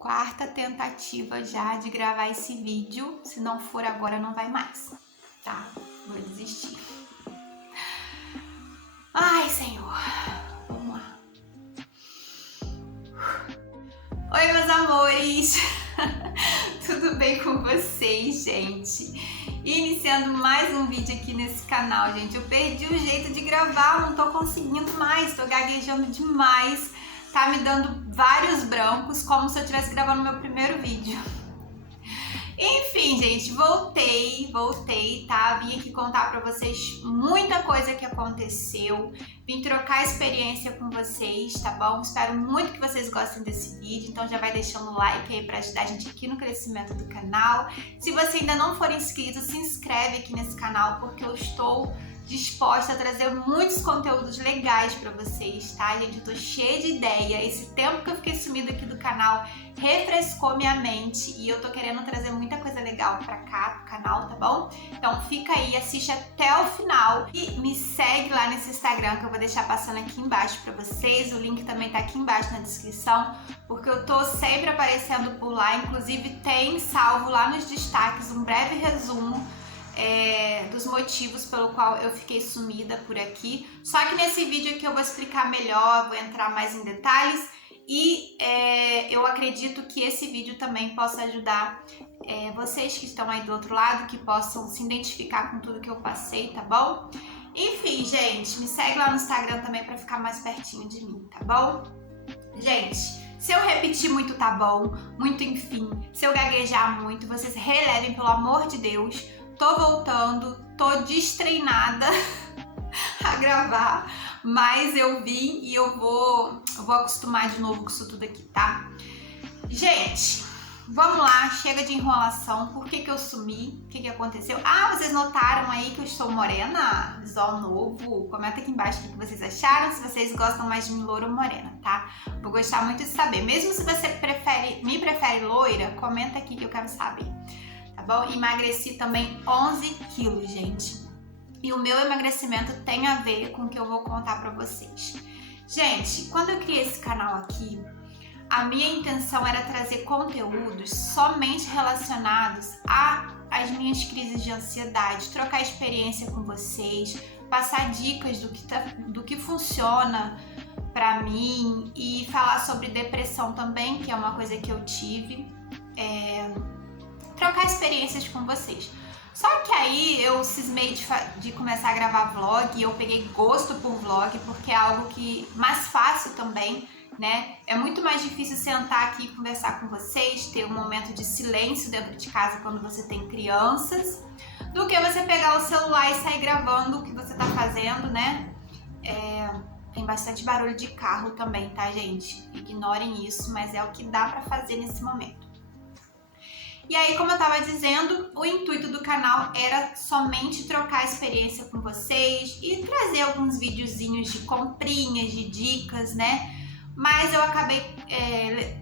quarta tentativa já de gravar esse vídeo. Se não for agora, não vai mais, tá? Vou desistir. Ai, Senhor. Vamos lá. Oi, meus amores. Tudo bem com vocês, gente? Iniciando mais um vídeo aqui nesse canal, gente. Eu perdi o jeito de gravar, não tô conseguindo mais, tô gaguejando demais. Tá me dando vários brancos, como se eu estivesse gravando meu primeiro vídeo. Enfim, gente, voltei, tá? Vim aqui contar pra vocês muita coisa que aconteceu. Vim trocar experiência com vocês, tá bom? Espero muito que vocês gostem desse vídeo, então já vai deixando o like aí pra ajudar a gente aqui no crescimento do canal. Se você ainda não for inscrito, se inscreve aqui nesse canal, porque eu estou disposta a trazer muitos conteúdos legais pra vocês, tá, gente? Eu tô cheia de ideia. Esse tempo que eu fiquei sumida aqui do canal refrescou minha mente e eu tô querendo trazer muita coisa legal pra cá, pro canal, tá bom? Então fica aí, assiste até o final e me segue lá nesse Instagram que eu vou deixar passando aqui embaixo pra vocês. O link também tá aqui embaixo na descrição, porque eu tô sempre aparecendo por lá. Inclusive tem salvo lá nos destaques um breve resumo dos motivos pelo qual eu fiquei sumida por aqui. Só que nesse vídeo aqui eu vou explicar melhor, vou entrar mais em detalhes e eu acredito que esse vídeo também possa ajudar vocês que estão aí do outro lado, que possam se identificar com tudo que eu passei, tá bom? Enfim, gente, me segue lá no Instagram também pra ficar mais pertinho de mim, tá bom? Gente, se eu repetir muito tá bom, muito enfim, se eu gaguejar muito, vocês relevem, pelo amor de Deus. Tô voltando, tô destreinada a gravar, mas eu vim e eu vou acostumar de novo com isso tudo aqui, tá? Gente, vamos lá, chega de enrolação. Por que eu sumi? O que aconteceu? Ah, vocês notaram aí que eu estou morena? Visual novo? Comenta aqui embaixo o que vocês acharam, se vocês gostam mais de mim loira ou morena, tá? Vou gostar muito de saber. Mesmo se você me prefere loira, comenta aqui que eu quero saber. Tá bom? Emagreci também 11 quilos, gente. E o meu emagrecimento tem a ver com o que eu vou contar pra vocês. Gente, quando eu criei esse canal aqui, a minha intenção era trazer conteúdos somente relacionados às minhas crises de ansiedade, trocar experiência com vocês, passar dicas do que funciona pra mim e falar sobre depressão também, que é uma coisa que eu tive. Trocar experiências com vocês. Só que aí eu cismei de começar a gravar vlog e eu peguei gosto por vlog, porque é algo que mais fácil também, né? É muito mais difícil sentar aqui e conversar com vocês, ter um momento de silêncio dentro de casa quando você tem crianças, do que você pegar o celular e sair gravando o que você tá fazendo, né? Tem bastante barulho de carro também, tá, gente? Ignorem isso, mas é o que dá pra fazer nesse momento. E aí, como eu tava dizendo, o intuito do canal era somente trocar experiência com vocês e trazer alguns videozinhos de comprinhas, de dicas, né? Mas eu acabei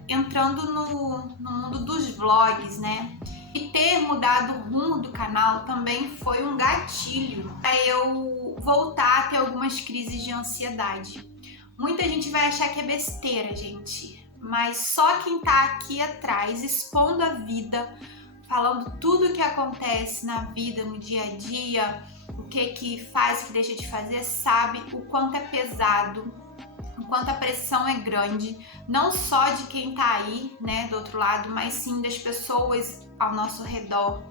entrando no mundo dos vlogs, né? E ter mudado o rumo do canal também foi um gatilho para eu voltar a ter algumas crises de ansiedade. Muita gente vai achar que é besteira, gente. Mas só quem tá aqui atrás, expondo a vida, falando tudo o que acontece na vida, no dia a dia, o que faz, o que deixa de fazer, sabe o quanto é pesado, o quanto a pressão é grande, não só de quem tá aí, né, do outro lado, mas sim das pessoas ao nosso redor.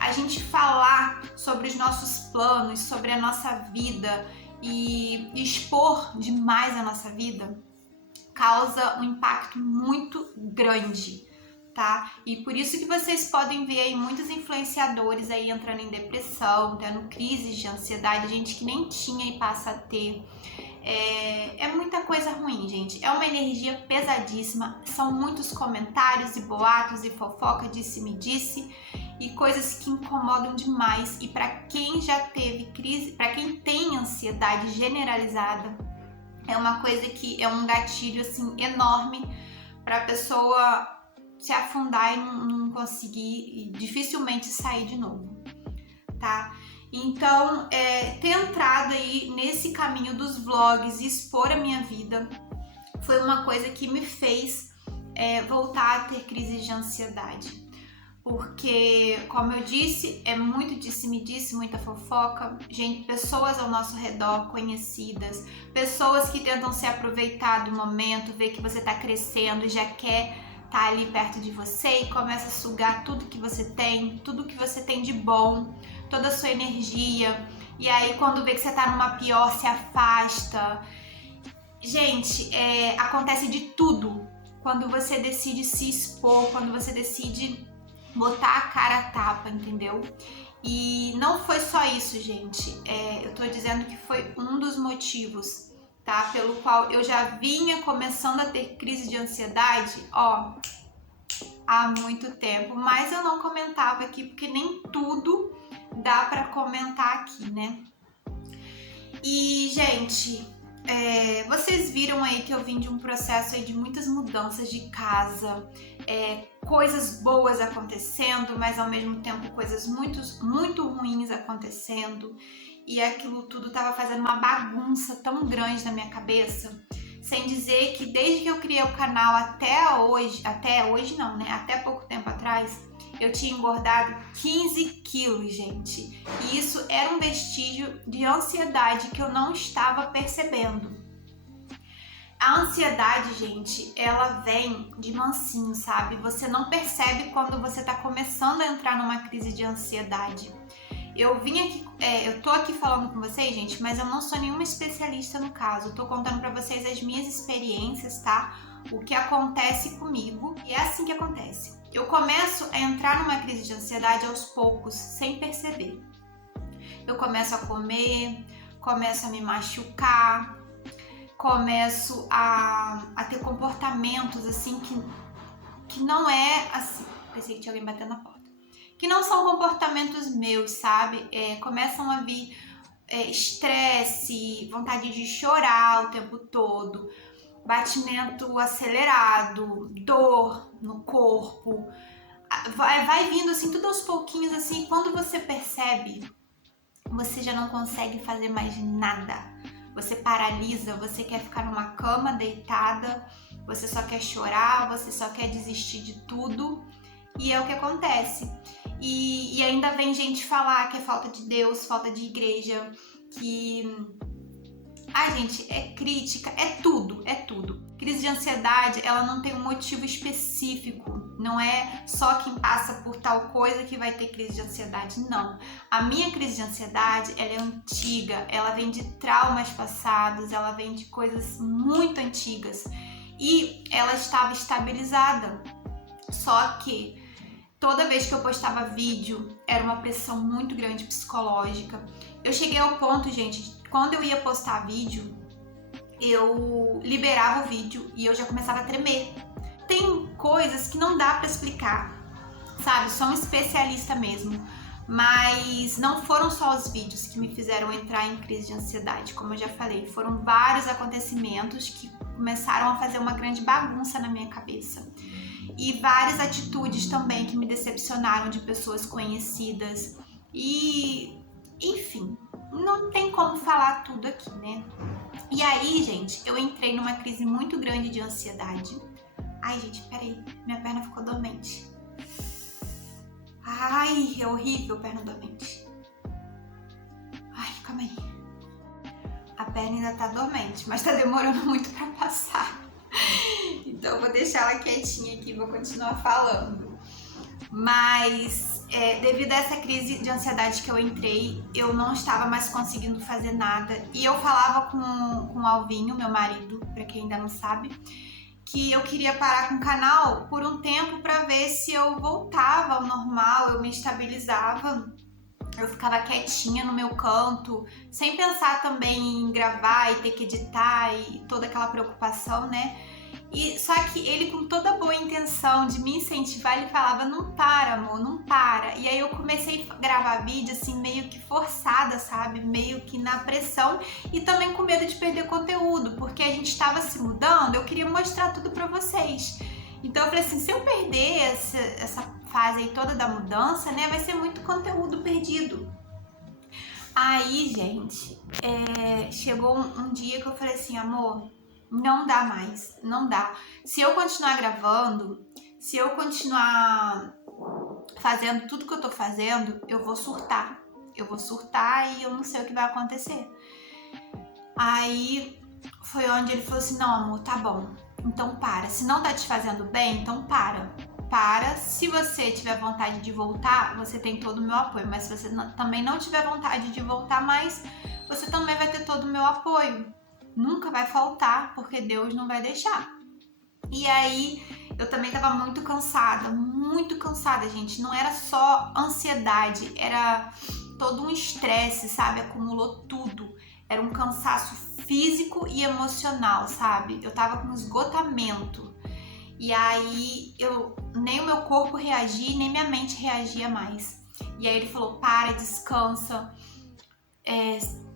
A gente falar sobre os nossos planos, sobre a nossa vida e expor demais a nossa vida causa um impacto muito grande, tá? E por isso que vocês podem ver aí muitos influenciadores aí entrando em depressão, tendo crises de ansiedade, gente que nem tinha e passa a ter. É muita coisa ruim, gente. É uma energia pesadíssima, são muitos comentários e boatos e fofoca, disse-me disse, e coisas que incomodam demais. E para quem já teve crise, para quem tem ansiedade generalizada, é uma coisa que é um gatilho assim enorme para a pessoa se afundar e não conseguir e dificilmente sair de novo, tá? Então, ter entrado aí nesse caminho dos vlogs e expor a minha vida foi uma coisa que me fez voltar a ter crises de ansiedade. Porque, como eu disse, é muito disse-me-disse, muita fofoca, gente, pessoas ao nosso redor, conhecidas, pessoas que tentam se aproveitar do momento, ver que você está crescendo e já quer estar ali perto de você e começa a sugar tudo que você tem, tudo que você tem de bom, toda a sua energia, e aí quando vê que você está numa pior, se afasta. Gente, acontece de tudo quando você decide se expor, quando você decide botar a cara a tapa, entendeu? E não foi só isso, gente. Eu tô dizendo que foi um dos motivos, tá? Pelo qual eu já vinha começando a ter crise de ansiedade, ó, há muito tempo. Mas eu não comentava aqui, porque nem tudo dá pra comentar aqui, né? E, gente, vocês viram aí que eu vim de um processo aí de muitas mudanças de casa, coisas boas acontecendo, mas ao mesmo tempo coisas muito ruins acontecendo, e aquilo tudo tava fazendo uma bagunça tão grande na minha cabeça, sem dizer que desde que eu criei o canal até hoje não, né? Até pouco tempo atrás, eu tinha engordado 15 quilos, gente. E isso era um vestígio de ansiedade que eu não estava percebendo. A ansiedade, gente, ela vem de mansinho, sabe? Você não percebe quando você tá começando a entrar numa crise de ansiedade. Eu tô aqui falando com vocês, gente, mas eu não sou nenhuma especialista no caso. Eu tô contando pra vocês as minhas experiências, tá? O que acontece comigo. E é assim que acontece. Eu começo a entrar numa crise de ansiedade aos poucos, sem perceber. Eu começo a comer, começo a me machucar, começo a ter comportamentos assim que não é assim. Pensei que tinha alguém batendo na porta. Que não são comportamentos meus, sabe? Começam a vir estresse, vontade de chorar o tempo todo, batimento acelerado, dor no corpo. Vai vindo assim, tudo aos pouquinhos, assim, quando você percebe, você já não consegue fazer mais nada. Você paralisa, você quer ficar numa cama deitada, você só quer chorar, você só quer desistir de tudo. E é o que acontece. E ainda vem gente falar que é falta de Deus, falta de igreja, que... Ai, gente, é crítica, é tudo. Crise de ansiedade, ela não tem um motivo específico. Não é só quem passa por tal coisa que vai ter crise de ansiedade, não. A minha crise de ansiedade, ela é antiga, ela vem de traumas passados, ela vem de coisas muito antigas. E ela estava estabilizada. Só que toda vez que eu postava vídeo, era uma pressão muito grande psicológica. Eu cheguei ao ponto, gente, quando eu ia postar vídeo, eu liberava o vídeo e eu já começava a tremer. Tem coisas que não dá pra explicar, sabe? Sou um especialista mesmo. Mas não foram só os vídeos que me fizeram entrar em crise de ansiedade, como eu já falei. Foram vários acontecimentos que começaram a fazer uma grande bagunça na minha cabeça. E várias atitudes também que me decepcionaram de pessoas conhecidas. E, enfim, não tem como falar tudo aqui, né? E aí, gente, eu entrei numa crise muito grande de ansiedade. Ai, gente, peraí, minha perna ficou dormente. Ai, é horrível, perna dormente. Ai, calma aí. A perna ainda tá dormente, mas tá demorando muito pra passar. Então eu vou deixar ela quietinha aqui e vou continuar falando. Mas devido a essa crise de ansiedade que eu entrei, eu não estava mais conseguindo fazer nada. E eu falava com o Alvinho, meu marido, pra quem ainda não sabe, que eu queria parar com o canal por um tempo pra ver se eu voltava ao normal, eu me estabilizava. Eu ficava quietinha no meu canto, sem pensar também em gravar e ter que editar e toda aquela preocupação, né? E só que ele, com toda boa intenção de me incentivar, ele falava, não para, amor, não para. E aí eu comecei a gravar vídeo assim, meio que forçada, sabe? Meio que na pressão e também com medo de perder conteúdo, porque a gente estava se mudando, eu queria mostrar tudo pra vocês. Então eu falei assim, se eu perder essa fase aí toda da mudança, né, vai ser muito conteúdo perdido. Aí, gente, chegou um dia que eu falei assim, amor, não dá mais, não dá. Se eu continuar gravando, se eu continuar fazendo tudo que eu tô fazendo, eu vou surtar. Eu vou surtar e eu não sei o que vai acontecer. Aí foi onde ele falou assim, não, amor, tá bom, então para. Se não tá te fazendo bem, então para. Se você tiver vontade de voltar, você tem todo o meu apoio, mas se você também não tiver vontade de voltar mais, você também vai ter todo o meu apoio. Nunca vai faltar, porque Deus não vai deixar. E aí, eu também tava muito cansada, gente. Não era só ansiedade, era todo um estresse, sabe? Acumulou tudo. Era um cansaço físico e emocional, sabe? Eu tava com esgotamento. E aí, nem o meu corpo reagia, nem minha mente reagia mais. E aí ele falou, para, descansa,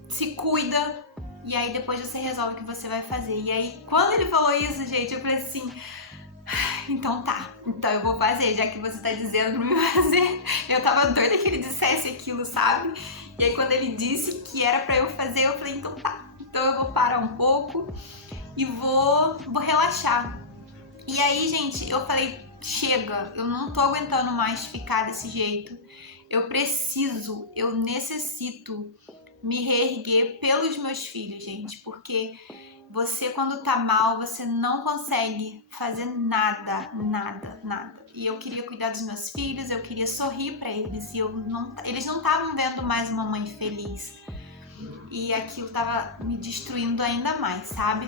se cuida, e aí depois você resolve o que você vai fazer. E aí, quando ele falou isso, gente, eu falei assim, então tá, então eu vou fazer, já que você tá dizendo pra me fazer. Eu tava doida que ele dissesse aquilo, sabe? E aí quando ele disse que era pra eu fazer, eu falei, então tá, então eu vou parar um pouco e vou relaxar. E aí, gente, eu falei, chega, eu não tô aguentando mais ficar desse jeito. Eu necessito me reerguer pelos meus filhos, gente, porque você, quando tá mal, você não consegue fazer nada. E eu queria cuidar dos meus filhos, eu queria sorrir pra eles, e eles não estavam vendo mais uma mãe feliz. E aquilo tava me destruindo ainda mais, sabe?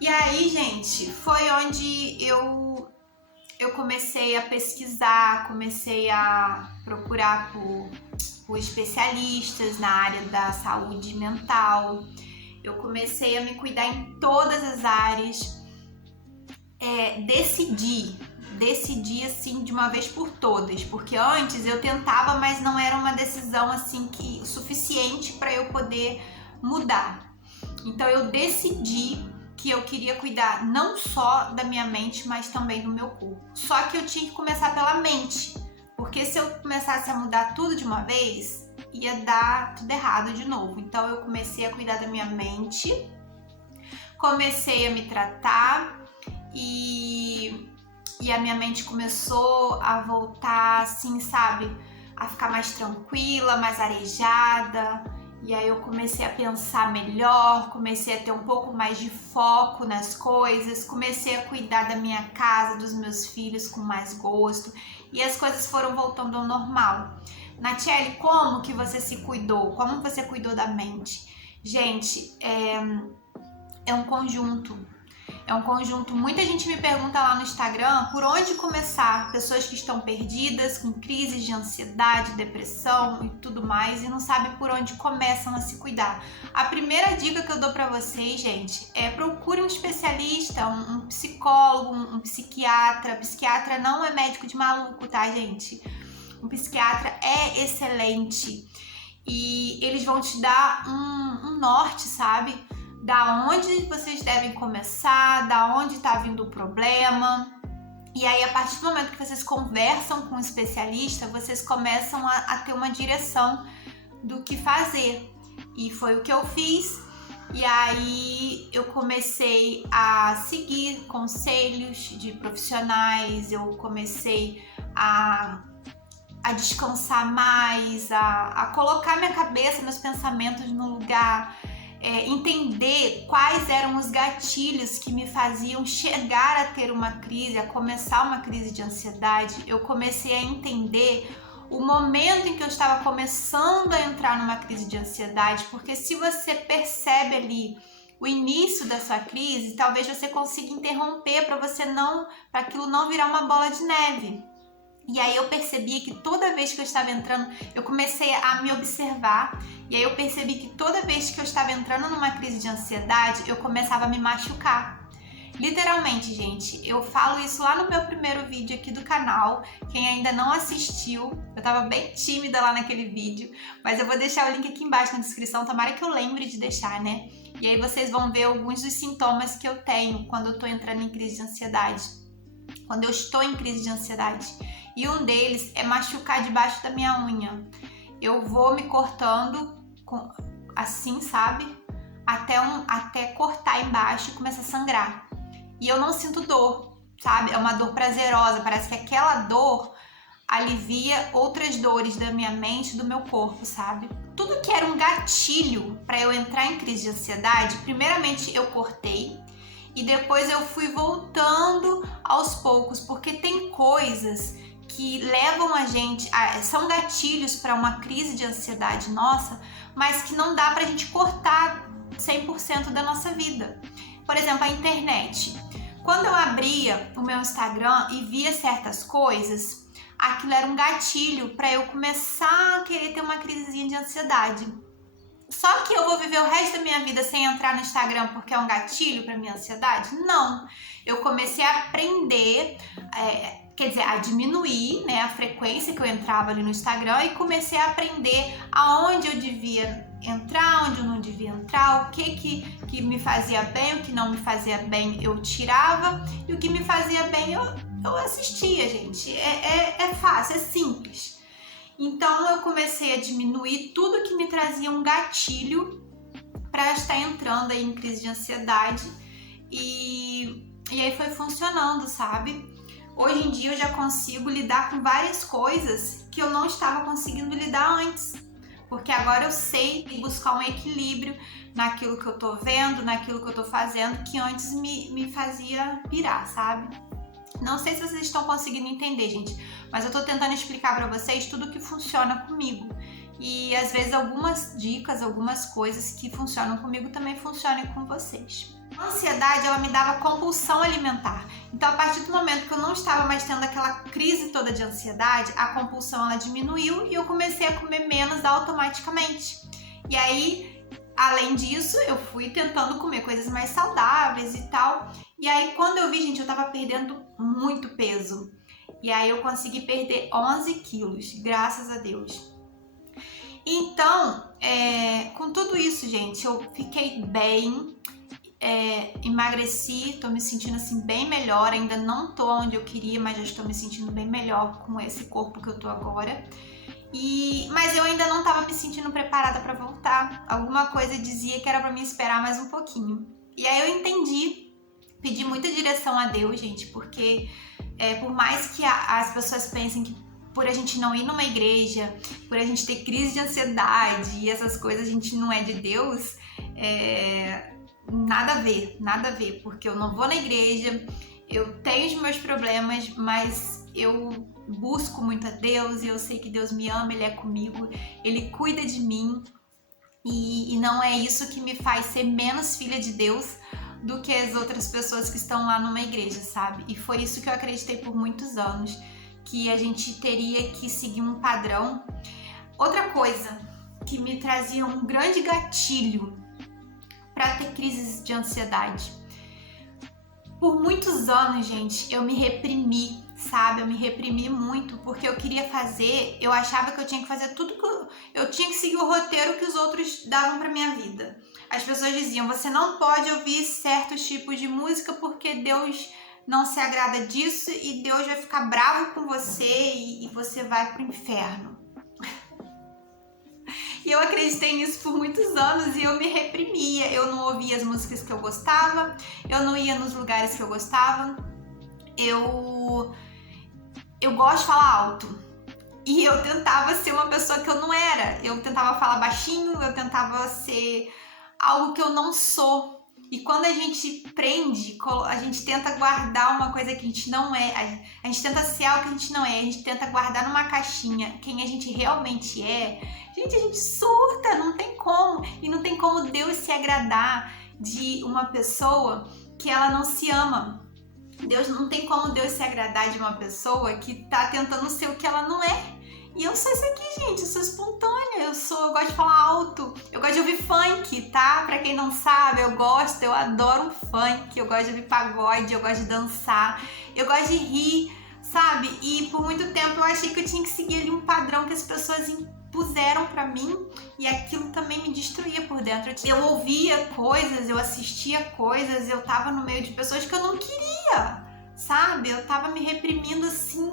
E aí, gente, foi onde eu comecei a pesquisar, comecei a procurar por especialistas na área da saúde mental. Eu comecei a me cuidar em todas as áreas. Decidi assim de uma vez por todas, porque antes eu tentava, mas não era uma decisão assim suficiente para eu poder mudar. Então eu decidi que eu queria cuidar não só da minha mente, mas também do meu corpo. Só que eu tinha que começar pela mente, porque se eu começasse a mudar tudo de uma vez, ia dar tudo errado de novo. Então eu comecei a cuidar da minha mente, comecei a me tratar e a minha mente começou a voltar assim, sabe? A ficar mais tranquila, mais arejada. E aí eu comecei a pensar melhor, comecei a ter um pouco mais de foco nas coisas, comecei a cuidar da minha casa, dos meus filhos com mais gosto, e as coisas foram voltando ao normal. Natiele, como que você se cuidou? Como você cuidou da mente? Gente, é um conjunto. Muita gente me pergunta lá no Instagram por onde começar. Pessoas que estão perdidas, com crises de ansiedade, depressão e tudo mais, e não sabem por onde começam a se cuidar. A primeira dica que eu dou pra vocês, gente, é procure um especialista, um psicólogo, um psiquiatra. Psiquiatra não é médico de maluco, tá, gente? Um psiquiatra é excelente e eles vão te dar um norte, sabe? Da onde vocês devem começar, da onde está vindo o problema. E aí, a partir do momento que vocês conversam com um especialista, vocês começam a ter uma direção do que fazer. E foi o que eu fiz. E aí, eu comecei a seguir conselhos de profissionais, eu comecei a descansar mais, a colocar minha cabeça, meus pensamentos no lugar, entender quais eram os gatilhos que me faziam chegar a ter uma crise, a começar uma crise de ansiedade. Eu comecei a entender o momento em que eu estava começando a entrar numa crise de ansiedade, porque se você percebe ali o início da sua crise, talvez você consiga interromper para aquilo não virar uma bola de neve. E aí eu percebi que toda vez que eu estava entrando, eu comecei a me observar, e aí eu percebi que toda vez que eu estava entrando numa crise de ansiedade, eu começava a me machucar. Literalmente, gente, eu falo isso lá no meu primeiro vídeo aqui do canal. Quem ainda não assistiu, eu tava bem tímida lá naquele vídeo, mas eu vou deixar o link aqui embaixo na descrição, tomara que eu lembre de deixar, né? E aí vocês vão ver alguns dos sintomas que eu tenho quando eu tô entrando em crise de ansiedade, quando eu estou em crise de ansiedade. E um deles é machucar debaixo da minha unha. Eu vou me cortando assim, sabe? até cortar embaixo e começar a sangrar. E eu não sinto dor, sabe? É uma dor prazerosa, parece que aquela dor alivia outras dores da minha mente, do meu corpo, sabe? Tudo que era um gatilho para eu entrar em crise de ansiedade, primeiramente eu cortei e depois eu fui voltando aos poucos, porque tem coisas que levam a gente, são gatilhos para uma crise de ansiedade nossa, mas que não dá pra gente cortar 100% da nossa vida. Por exemplo, a internet. Quando eu abria o meu Instagram e via certas coisas, aquilo era um gatilho para eu começar a querer ter uma crisezinha de ansiedade. Só que eu vou viver o resto da minha vida sem entrar no Instagram porque é um gatilho para minha ansiedade? Não. Eu comecei a aprender, a diminuir, né, a frequência que eu entrava ali no Instagram e comecei a aprender aonde eu devia entrar, onde eu não devia entrar, o que me fazia bem, o que não me fazia bem eu tirava e o que me fazia bem eu assistia, gente. É fácil, é simples. Então eu comecei a diminuir tudo que me trazia um gatilho para estar entrando aí em crise de ansiedade e aí foi funcionando, sabe? Hoje em dia eu já consigo lidar com várias coisas que eu não estava conseguindo lidar antes, porque agora eu sei buscar um equilíbrio naquilo que eu tô vendo, naquilo que eu tô fazendo, que antes me fazia pirar, sabe? Não sei se vocês estão conseguindo entender, gente, mas eu tô tentando explicar pra vocês tudo que funciona comigo. E às vezes algumas dicas, algumas coisas que funcionam comigo também funcionam com vocês. A ansiedade, ela me dava compulsão alimentar. Então, a partir do momento que eu não estava mais tendo aquela crise toda de ansiedade, a compulsão ela diminuiu e eu comecei a comer menos automaticamente. E aí, além disso, eu fui tentando comer coisas mais saudáveis e tal. E aí, quando eu vi, gente, eu tava perdendo muito peso. E aí, eu consegui perder 11 quilos, graças a Deus. Então, com tudo isso, gente, eu fiquei bem, emagreci, tô me sentindo assim bem melhor. Ainda não tô onde eu queria, mas já estou me sentindo bem melhor com esse corpo que eu tô agora. Mas eu ainda não tava me sentindo preparada para voltar. Alguma coisa dizia que era para mim esperar mais um pouquinho. E aí eu entendi. Pedi muita direção a Deus, gente, porque por mais que as pessoas pensem que por a gente não ir numa igreja, por a gente ter crise de ansiedade e essas coisas, a gente não é de Deus, nada a ver, porque eu não vou na igreja, eu tenho os meus problemas, mas eu busco muito a Deus e eu sei que Deus me ama, Ele é comigo, Ele cuida de mim e não é isso que me faz ser menos filha de Deus do que as outras pessoas que estão lá numa igreja, sabe? E foi isso que eu acreditei por muitos anos, que a gente teria que seguir um padrão. Outra coisa que me trazia um grande gatilho para ter crises de ansiedade. Por muitos anos, gente, eu me reprimi, sabe? Eu me reprimi muito porque eu queria fazer, eu achava que eu tinha que fazer tudo que eu tinha que seguir o roteiro que os outros davam para minha vida. As pessoas diziam, você não pode ouvir certos tipos de música porque Deus não se agrada disso e Deus vai ficar bravo com você e você vai pro inferno. E eu acreditei nisso por muitos anos e eu me reprimia. Eu não ouvia as músicas que eu gostava, eu não ia nos lugares que eu gostava. Eu gosto de falar alto. E eu tentava ser uma pessoa que eu não era. Eu tentava falar baixinho, eu tentava ser algo que eu não sou. E quando a gente prende, a gente tenta guardar uma coisa que a gente não é, a gente tenta ser algo que a gente não é, a gente tenta guardar numa caixinha quem a gente realmente é, gente, a gente surta, não tem como. E não tem como Deus se agradar de uma pessoa que ela não se ama. Não tem como Deus se agradar de uma pessoa que tá tentando ser o que ela não é. E eu sou isso aqui, gente, eu sou espontânea, eu gosto de falar alto, eu gosto de ouvir funk, tá? Pra quem não sabe, eu adoro um funk, eu gosto de ouvir pagode, eu gosto de dançar, eu gosto de rir, sabe? E por muito tempo eu achei que eu tinha que seguir ali um padrão que as pessoas impuseram pra mim e aquilo também me destruía por dentro. Eu ouvia coisas, eu assistia coisas, eu tava no meio de pessoas que eu não queria, sabe? Eu tava me reprimindo assim,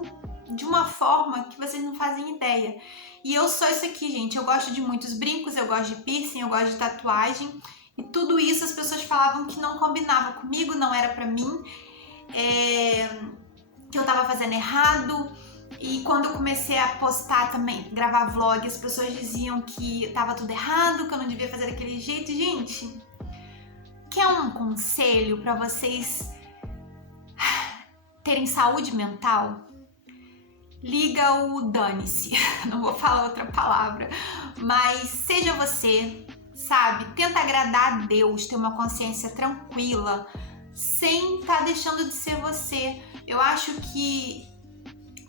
de uma forma que vocês não fazem ideia. E eu sou isso aqui, gente. Eu gosto de muitos brincos, eu gosto de piercing, eu gosto de tatuagem. E tudo isso as pessoas falavam que não combinava comigo, não era pra mim, que eu tava fazendo errado. E quando eu comecei a postar também, gravar vlog, as pessoas diziam que tava tudo errado, que eu não devia fazer daquele jeito. Gente, quer um conselho pra vocês terem saúde mental? Liga o dane-se, não vou falar outra palavra, mas seja você, sabe? Tenta agradar a Deus, ter uma consciência tranquila, sem estar deixando de ser você. Eu acho que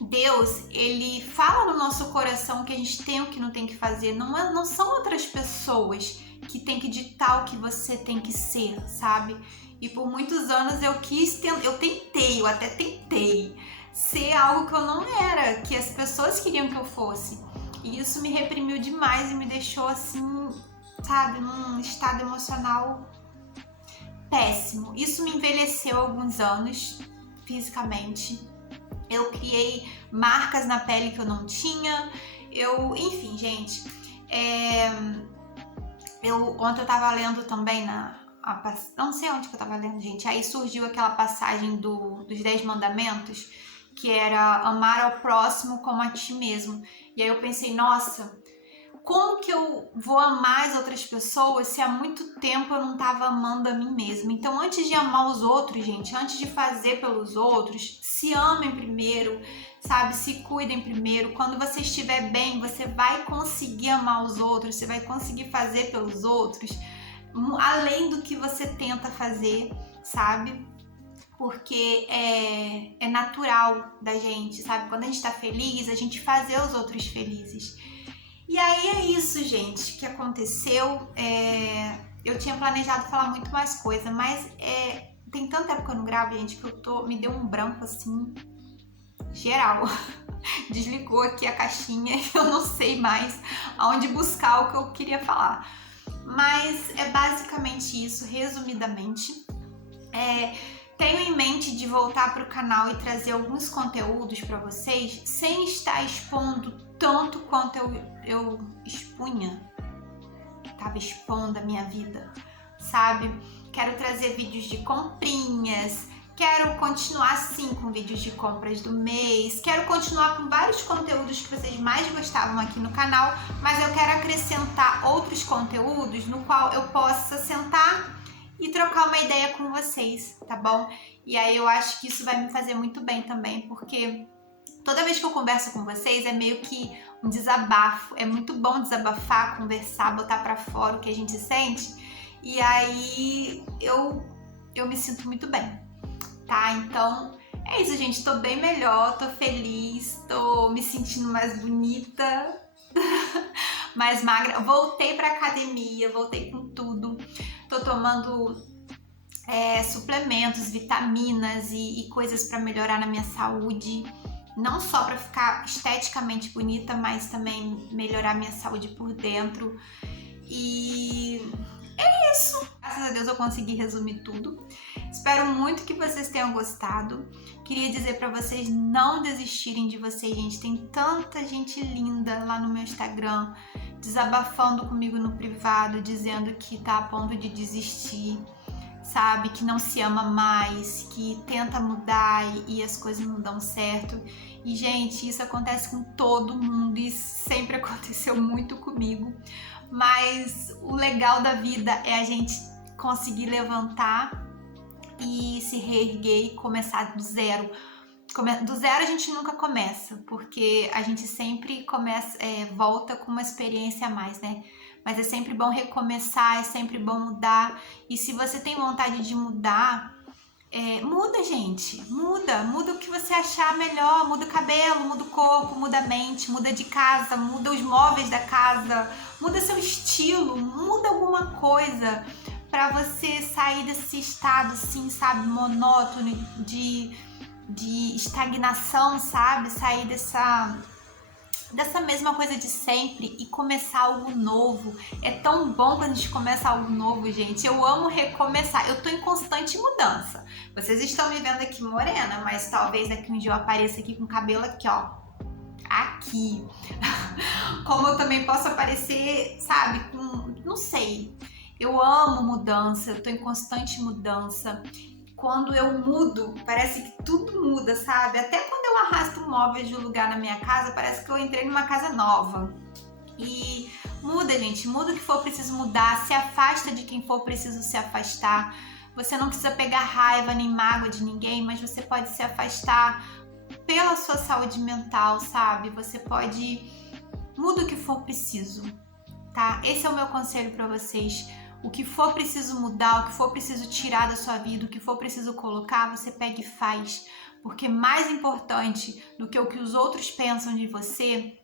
Deus, ele fala no nosso coração o que a gente tem e o que não tem que fazer. Não são outras pessoas que tem que ditar o que você tem que ser, sabe? E por muitos anos eu até tentei ser algo que eu não era, que as pessoas queriam que eu fosse. E isso me reprimiu demais e me deixou assim, sabe, num estado emocional péssimo. Isso me envelheceu alguns anos fisicamente. Eu criei marcas na pele que eu não tinha. Enfim, gente. Ontem eu tava lendo também não sei onde que eu tava lendo, gente. Aí surgiu aquela passagem dos 10 mandamentos, que era amar ao próximo como a ti mesmo. E aí eu pensei, nossa, como que eu vou amar as outras pessoas se há muito tempo eu não tava amando a mim mesma? Então, antes de amar os outros, gente, antes de fazer pelos outros, se amem primeiro, sabe? Se cuidem primeiro. Quando você estiver bem, você vai conseguir amar os outros, você vai conseguir fazer pelos outros, além do que você tenta fazer, sabe? Porque é natural da gente, sabe? Quando a gente tá feliz, a gente fazer os outros felizes. E aí é isso, gente, que aconteceu. Eu tinha planejado falar muito mais coisa, mas tem tanto tempo que eu não gravo, gente, que me deu um branco assim, geral. Desligou aqui a caixinha e eu não sei mais aonde buscar o que eu queria falar. Mas é basicamente isso, resumidamente. Tenho em mente de voltar para o canal e trazer alguns conteúdos para vocês, sem estar expondo tanto quanto eu estava expondo a minha vida, sabe? Quero trazer vídeos de comprinhas, quero continuar sim com vídeos de compras do mês, quero continuar com vários conteúdos que vocês mais gostavam aqui no canal, mas eu quero acrescentar outros conteúdos no qual eu possa sentar e trocar uma ideia com vocês, tá bom? E aí eu acho que isso vai me fazer muito bem também, porque toda vez que eu converso com vocês é meio que um desabafo. É muito bom desabafar, conversar, botar pra fora o que a gente sente. E aí eu me sinto muito bem, tá? Então é isso, gente. Tô bem melhor, tô feliz, tô me sentindo mais bonita, mais magra. Voltei pra academia, voltei com tudo. Tô tomando suplementos, vitaminas e coisas pra melhorar na minha saúde. Não só para ficar esteticamente bonita, mas também melhorar minha saúde por dentro. E é isso. Graças a Deus eu consegui resumir tudo. Espero muito que vocês tenham gostado. Queria dizer para vocês não desistirem de vocês, gente. Tem tanta gente linda lá no meu Instagram, desabafando comigo no privado, dizendo que tá a ponto de desistir, sabe? Que não se ama mais, que tenta mudar e as coisas não dão certo. E, gente, isso acontece com todo mundo e sempre aconteceu muito comigo. Mas o legal da vida é a gente conseguir levantar e se reerguer e começar do zero. Do zero a gente nunca começa, porque a gente sempre volta com uma experiência a mais, né? Mas é sempre bom recomeçar, é sempre bom mudar. E se você tem vontade de mudar, muda, gente. Muda o que você achar melhor. Muda o cabelo, muda o corpo, muda a mente, muda de casa, muda os móveis da casa, muda seu estilo, muda alguma coisa pra você sair desse estado, assim, sabe, monótono, de estagnação, sabe? Sair dessa mesma coisa de sempre e começar algo novo. É tão bom quando a gente começa algo novo, gente. Eu amo recomeçar. Eu tô em constante mudança. Vocês estão me vendo aqui morena, mas talvez daqui um dia eu apareça aqui com o cabelo aqui, ó. Aqui. Como eu também posso aparecer, sabe, com... não sei. Eu amo mudança, eu tô em constante mudança. Quando eu mudo, parece que tudo muda, sabe? Até quando eu arrasto móveis de um lugar na minha casa, parece que eu entrei numa casa nova. E muda, gente, muda o que for preciso mudar, se afasta de quem for preciso se afastar. Você não precisa pegar raiva nem mágoa de ninguém, mas você pode se afastar pela sua saúde mental, sabe? Você pode... Muda o que for preciso, tá? Esse é o meu conselho para vocês. O que for preciso mudar, o que for preciso tirar da sua vida, o que for preciso colocar, você pega e faz. Porque mais importante do que o que os outros pensam de você,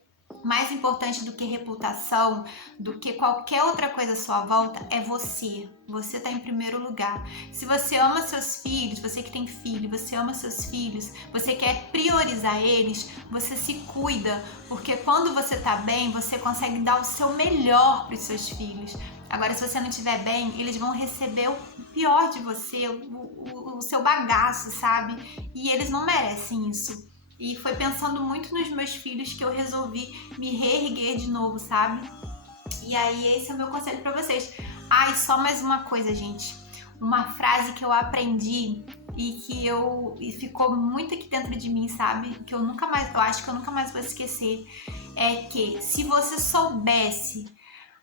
mais importante do que reputação, do que qualquer outra coisa à sua volta, é você. Você tá em primeiro lugar. Se você ama seus filhos, você que tem filho, você ama seus filhos, você quer priorizar eles, você se cuida, porque quando você tá bem, você consegue dar o seu melhor para os seus filhos. Agora, se você não estiver bem, eles vão receber o pior de você, o seu bagaço, sabe? E eles não merecem isso. E foi pensando muito nos meus filhos que eu resolvi me reerguer de novo, sabe? E aí, esse é o meu conselho pra vocês. Ah, e só mais uma coisa, gente. Uma frase que eu aprendi e ficou muito aqui dentro de mim, sabe? Que eu acho que eu nunca mais vou esquecer. É que se você soubesse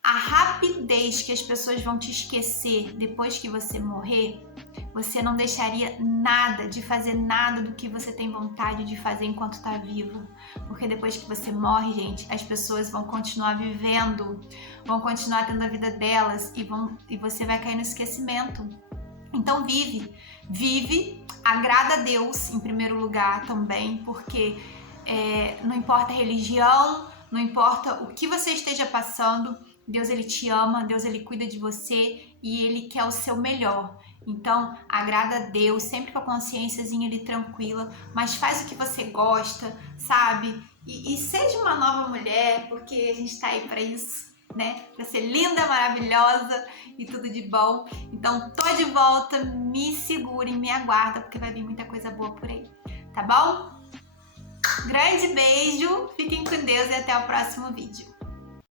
a rapidez que as pessoas vão te esquecer depois que você morrer, você não deixaria nada de fazer nada do que você tem vontade de fazer enquanto tá vivo. Porque depois que você morre, gente, as pessoas vão continuar vivendo, vão continuar tendo a vida delas e você vai cair no esquecimento. Então vive, agrada a Deus em primeiro lugar também, porque não importa a religião, não importa o que você esteja passando, Deus, ele te ama, Deus, ele cuida de você e ele quer o seu melhor. Então, agrada a Deus, sempre com a consciênciazinha ali tranquila, mas faz o que você gosta, sabe? E seja uma nova mulher, porque a gente tá aí pra isso, né? Pra ser linda, maravilhosa e tudo de bom. Então, tô de volta, me segure, me aguarda, porque vai vir muita coisa boa por aí, tá bom? Grande beijo, fiquem com Deus e até o próximo vídeo.